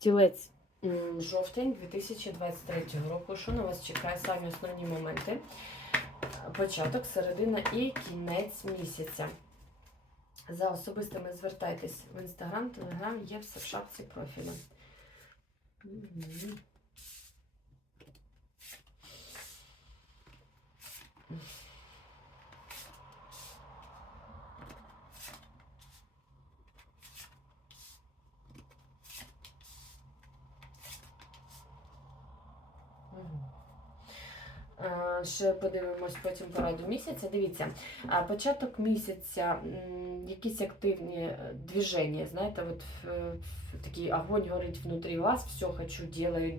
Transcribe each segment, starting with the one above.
Тілець жовтень 2023 року. Що на вас чекає самі основні моменти? Початок, середина і кінець місяця. За особистими звертайтесь в інстаграм, телеграм, є все в шапці профілю. Мгм. Мгм. Е, Ще подивимось потім пораду місяця. Дивіться, початок місяця, якісь активні е, движення, знаєте, от такий огонь горить внутрі вас, все хочу, делаю,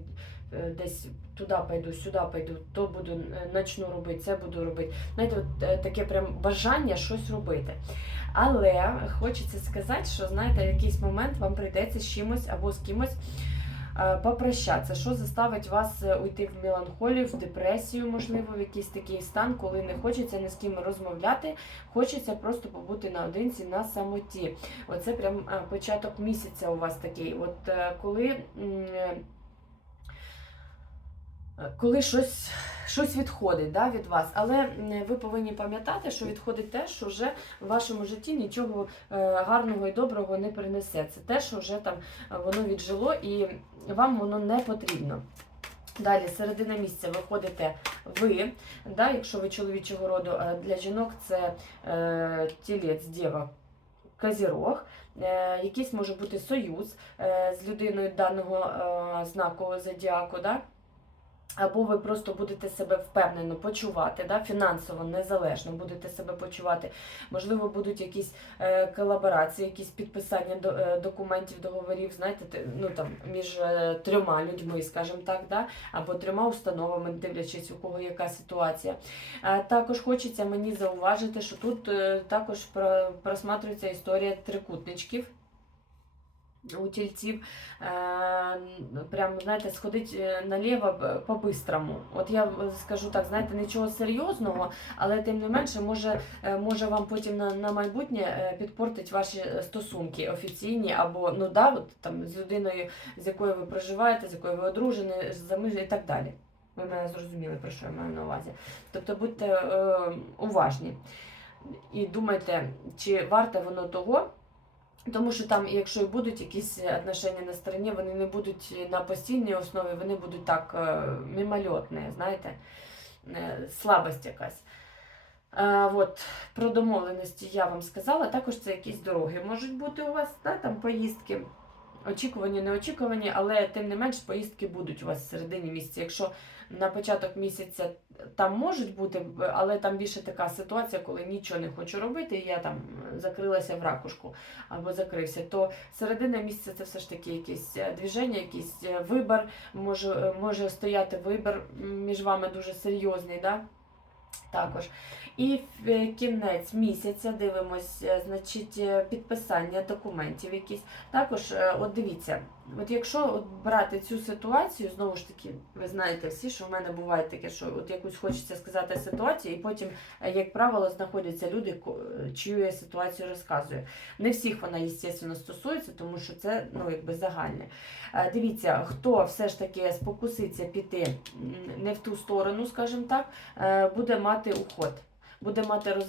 е, десь туди пойду, сюди пойду, то буду, е, начну робити, це буду робити. Знаєте, от таке прям бажання щось робити. Але хочеться сказати, що знаєте, в якийсь момент вам прийдеться з чимось або з кимось попрощатися, що заставить вас е, уйти в меланхолію, в депресію, можливо, в якийсь такий стан, коли не хочеться ні з ким розмовляти, хочеться просто побути наодинці на самоті. Оце прям е, початок місяця у вас такий. От е, коли. Е, Коли щось, щось відходить да, від вас, але ви повинні пам'ятати, що відходить те, що вже в вашому житті нічого е, гарного і доброго не принесе. Це те, що вже там е, воно віджило і вам воно не потрібно. Далі, середина місяця виходите ви, да, якщо ви чоловічого роду, а для жінок це е, тілець, дєва, козірог. Е, якийсь може бути союз е, з людиною даного е, знаку зодіаку, да? Або ви просто будете себе впевнено почувати, да? фінансово незалежно будете себе почувати. Можливо, будуть якісь е, колаборації, якісь підписання до, е, документів, договорів, знаєте, ну, там, між е, трьома людьми, скажімо так, да? або трьома установами, дивлячись, у кого яка ситуація. Е, Також хочеться мені зауважити, що тут е, також про- просматрюється історія трикутничків. У тільців е, прям, знаєте, сходить е, наліво по-бистрому. От я скажу так, знаєте, нічого серйозного, але тим не менше може, е, може вам потім на, на майбутнє підпортить ваші стосунки офіційні, або ну да, от, там, з людиною, з якою ви проживаєте, з якою ви одружені, заміжні і так далі. Ви мене зрозуміли, про що я маю на увазі. Тобто будьте е, уважні і думайте, чи варте воно того. Тому що там, якщо і будуть якісь отношення на стороні, вони не будуть на постійній основі, вони будуть так е, мимольотні, знаєте, е, слабость якась. А, от, про домовленості я вам сказала. Також це якісь дороги можуть бути у вас, да, там поїздки. Очікувані, неочікувані, але тим не менш поїздки будуть у вас в середині місяця. Якщо на початок місяця там можуть бути, але там більше така ситуація, коли нічого не хочу робити, і я там закрилася в ракушку або закрився, то середина місяця це все ж таки якесь е, движення, якийсь е, вибір, може, е, може стояти вибір між вами дуже серйозний. Да? Також. І в е, кінець місяця дивимось, е, значить, е, підписання документів якісь. Також, от дивіться, от якщо от брати цю ситуацію, знову ж таки, ви знаєте всі, що в мене буває таке, що от якусь хочеться сказати ситуацію, і потім, е, як правило, знаходяться люди, е, чию я ситуацію розказую. Не всіх вона, звісно, стосується, тому що це ну, якби загальне. Е, Дивіться, хто все ж таки спокуситься піти не в ту сторону, скажімо так, буде мати уход. Буде мати роз,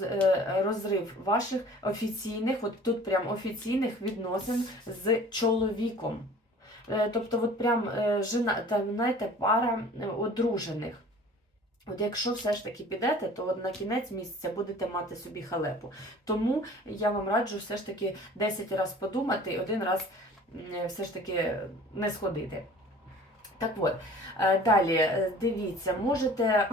розрив ваших офіційних, от тут прям офіційних відносин з чоловіком. Е, Тобто, от прям е, жена, там, знаєте, пара е, одружених. От якщо все ж таки підете, то на кінець місяця будете мати собі халепу. Тому я вам раджу все ж таки 10 разів подумати і один раз все ж таки не сходити. Так от, е, далі е, дивіться, можете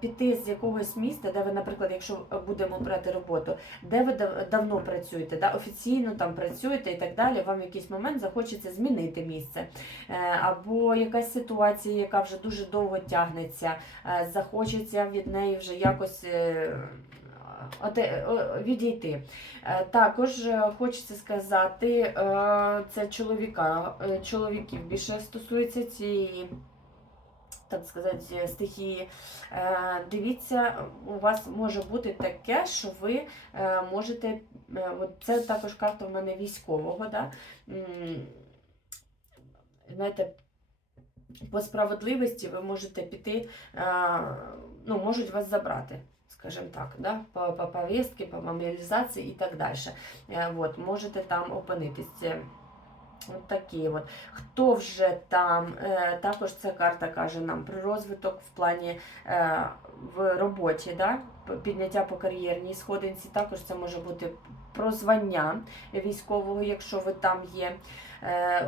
піти з якогось міста, де ви, наприклад, якщо будемо брати роботу, де ви давно працюєте, да, офіційно там працюєте і так далі, вам в якийсь момент захочеться змінити місце. Е, Або якась ситуація, яка вже дуже довго тягнеться, е, захочеться від неї вже якось. Е, Відійти. Е, Також е, хочеться сказати, це чоловіка, чоловіків більше стосується цієї, так сказати, стихії. Дивіться, у вас може бути таке, що ви можете, це також карта в мене військового. Да? Знаєте, по справедливості ви можете піти, ну, можуть вас забрати. Скажімо так, да? по, по повістки, по мобілізації і так далі. Е, от, можете там опинитись. Це От такі от. Хто вже там, е, також ця карта каже нам про розвиток в плані е, в роботі, да? підняття по кар'єрній сходинці. Також це може бути про звання військового, якщо ви там є.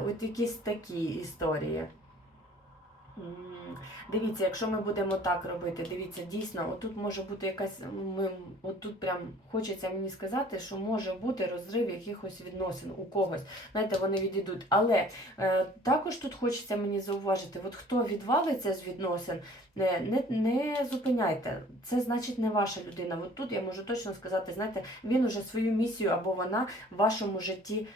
От якісь такі історії. Дивіться, якщо ми будемо так робити, дивіться, дійсно, отут може бути якась. Ми, отут прям хочеться мені сказати, що може бути розрив якихось відносин у когось. Знаєте, вони відійдуть. Але е, також тут хочеться мені зауважити, от хто відвалиться з відносин, не, не, не зупиняйте. Це значить не ваша людина. От тут я можу точно сказати, знаєте, він уже свою місію або вона в вашому житті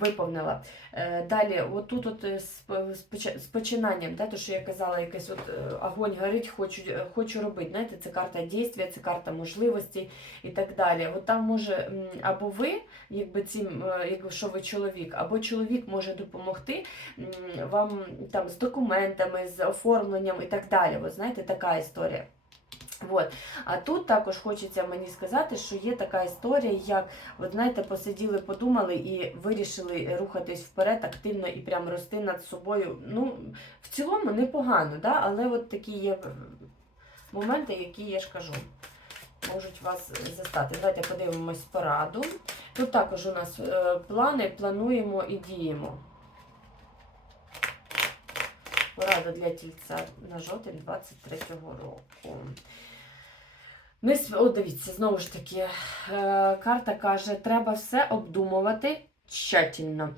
виповнила. Е, Далі, отут от е, з, починанням, да, то, що я казала, якийсь от е, огонь горить, хочу, хочу робити. Знаєте, це карта дійства, це карта можливостей і так далі. От там може або ви, якби цим, якщо ви чоловік, або чоловік може допомогти вам там з документами, з оформленням і так далі. От знаєте, така історія. От. А тут також хочеться мені сказати, що є така історія, як, от знаєте, посиділи, подумали і вирішили рухатись вперед активно і прям рости над собою. Ну, в цілому непогано, да? але от такі є моменти, які я ж кажу. Можуть вас застати. Давайте подивимось пораду. Тут також у нас е, плани, плануємо і діємо. Порада для тільця на жовтень 23-го року. Св- О, дивіться, знову ж таки, е, карта каже, треба все обдумувати тщательно.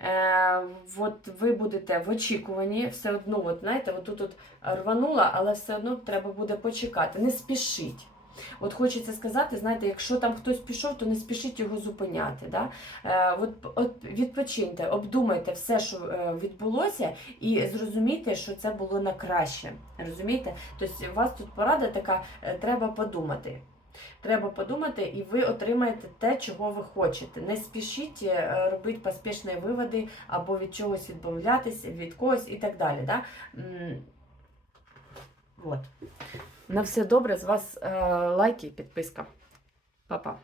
Е, от ви будете в очікуванні, все одно, от, знаєте, от тут от рванула, але все одно треба буде почекати. Не спішіть. От хочеться сказати, знаєте, якщо там хтось пішов, то не спішіть його зупиняти. Да? Е, от, от відпочиньте, обдумайте все, що е, відбулося, і зрозумійте, що це було на краще. Розумієте? Тобто у вас тут порада така, е, треба подумати. Треба подумати, і ви отримаєте те, чого ви хочете. Не спішіть робити поспішні виводи або від чогось відмовлятися, від когось і так далі. Да? От. На все добре, з вас е, лайки і підписка. Па-па.